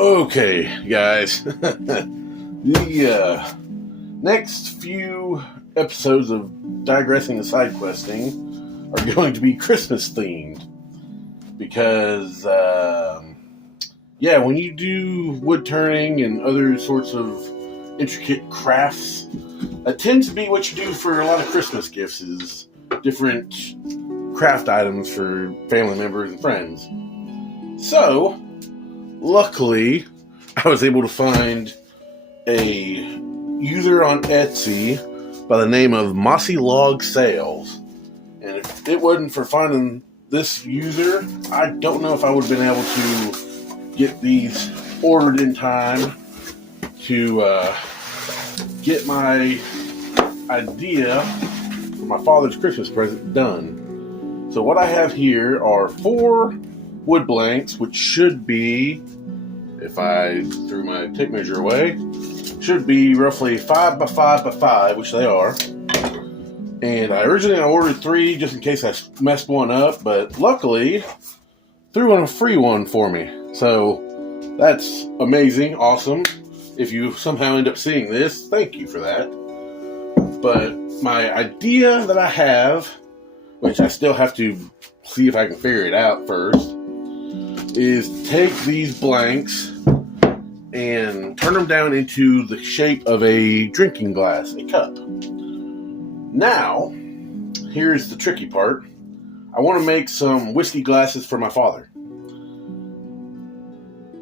Okay, guys. The next few episodes of Digressing Side questing are going to be Christmas themed. Because, when you do wood turning and other sorts of intricate crafts, that tends to be what you do for a lot of Christmas gifts, is different craft items for family members and friends. So, luckily, I was able to find a user on Etsy by the name of Mossy Log Sales. And if it wasn't for finding this user, I don't know if I would have been able to get these ordered in time to get my idea for my father's Christmas present done. So what I have here are 4 wood blanks, which should be, if I threw my tape measure away, should be roughly 5 by 5 by 5, which they are. And I originally ordered 3 just in case I messed one up, but luckily threw in a free one for me. So that's amazing, awesome. If you somehow end up seeing this, thank you for that. But my idea that I have, which I still have to see if I can figure it out first, is take these blanks and turn them down into the shape of a drinking glass, a cup. Now, here's the tricky part. I want to make some whiskey glasses for my father.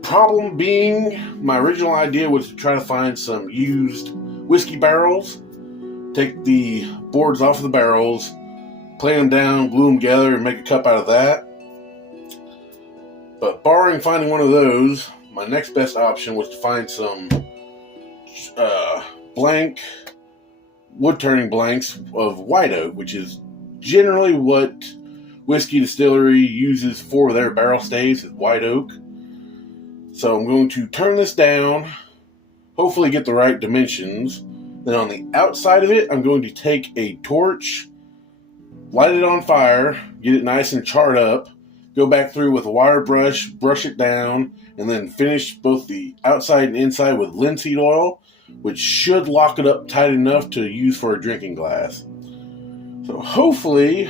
Problem being, my original idea was to try to find some used whiskey barrels, take the boards off of the barrels, plane them down, glue them together, and make a cup out of that. But barring finding one of those, my next best option was to find some blank wood turning blanks of white oak, which is generally what whiskey distillery uses for their barrel staves, is white oak. So I'm going to turn this down, hopefully get the right dimensions. Then on the outside of it, I'm going to take a torch, light it on fire, get it nice and charred up, go back through with a wire brush, brush it down, and then finish both the outside and inside with linseed oil, which should lock it up tight enough to use for a drinking glass. So hopefully,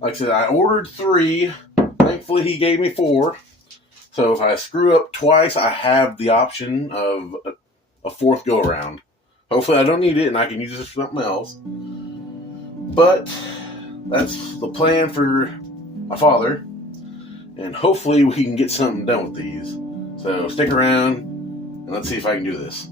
like I said, I ordered 3. Thankfully, he gave me 4. So if I screw up twice, I have the option of a 4th go-around. Hopefully I don't need it and I can use this for something else. But that's the plan for my father. And hopefully we can get something done with these. So stick around and let's see if I can do this.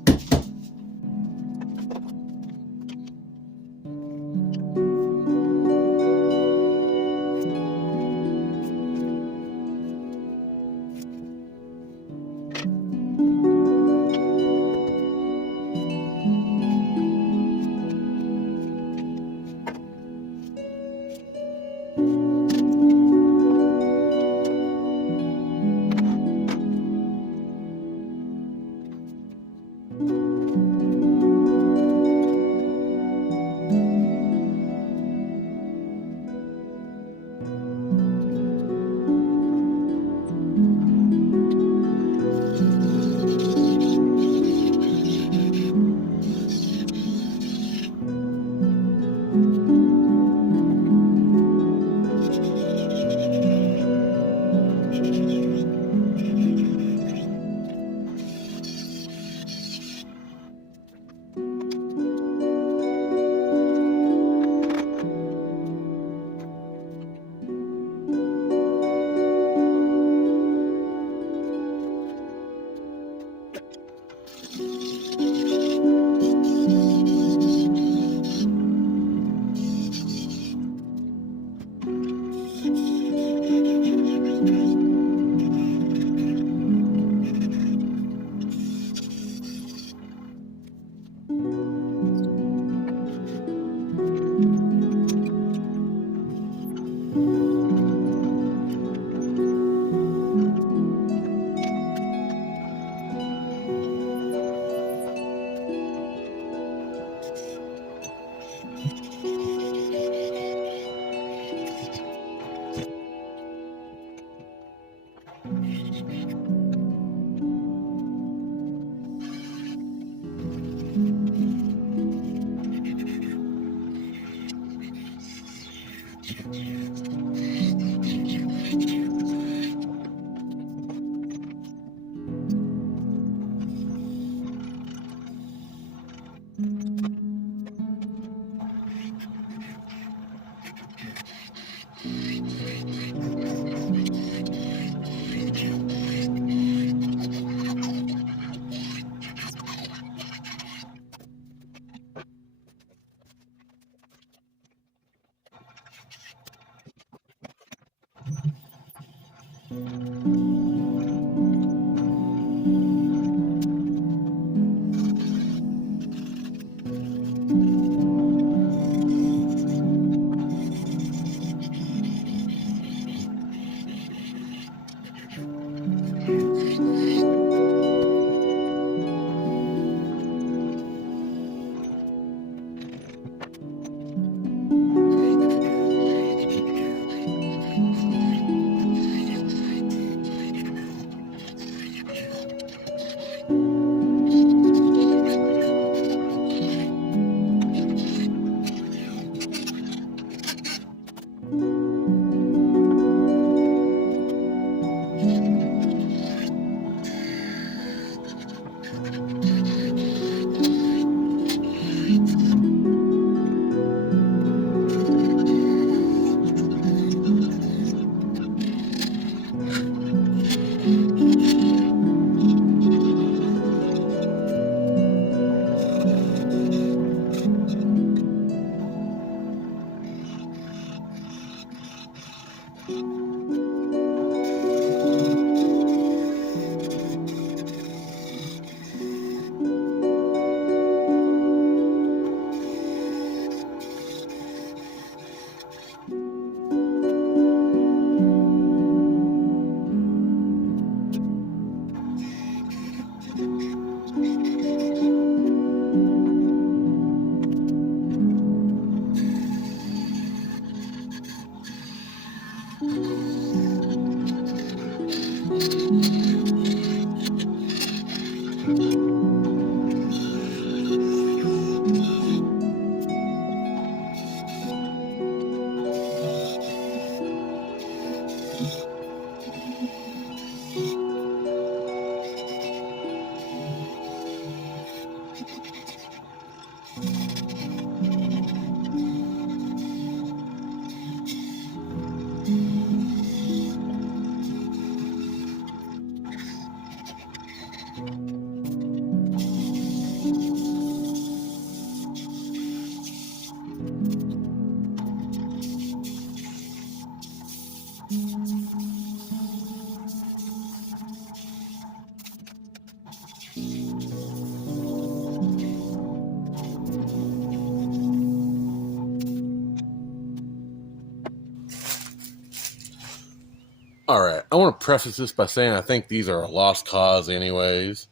Alright, I want to preface this by saying I think these are a lost cause anyways.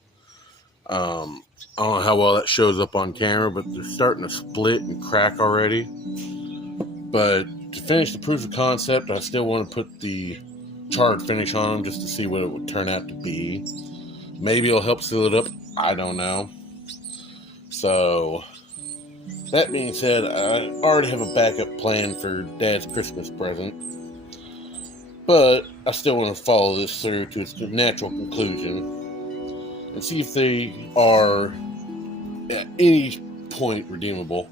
I don't know how well that shows up on camera, but they're starting to split and crack already. But to finish the proof of concept, I still want to put the charred finish on them just to see what it would turn out to be. Maybe it'll help seal it up. I don't know. So, that being said, I already have a backup plan for Dad's Christmas present. But I still want to follow this through to its natural conclusion and see if they are at any point redeemable.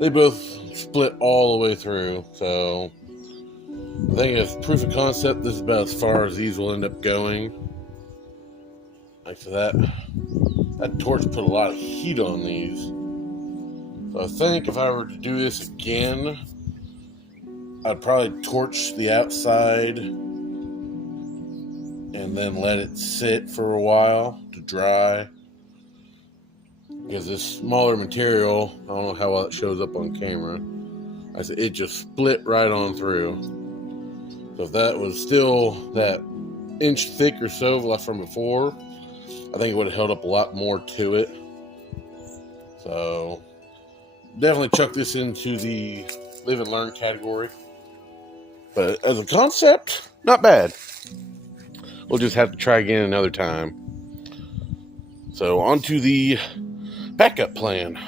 They both split all the way through, so I think as proof of concept, this is about as far as these will end up going. Like for that torch put a lot of heat on these. So I think if I were to do this again, I'd probably torch the outside and then let it sit for a while to dry. Because this smaller material, I don't know how well it shows up on camera, I said it just split right on through. So if that was still that inch thick or so left from before, I think it would have held up a lot more to it. So definitely chuck this into the live and learn category. But as a concept, not bad. we'll just have to try again another time. So on to the backup plan.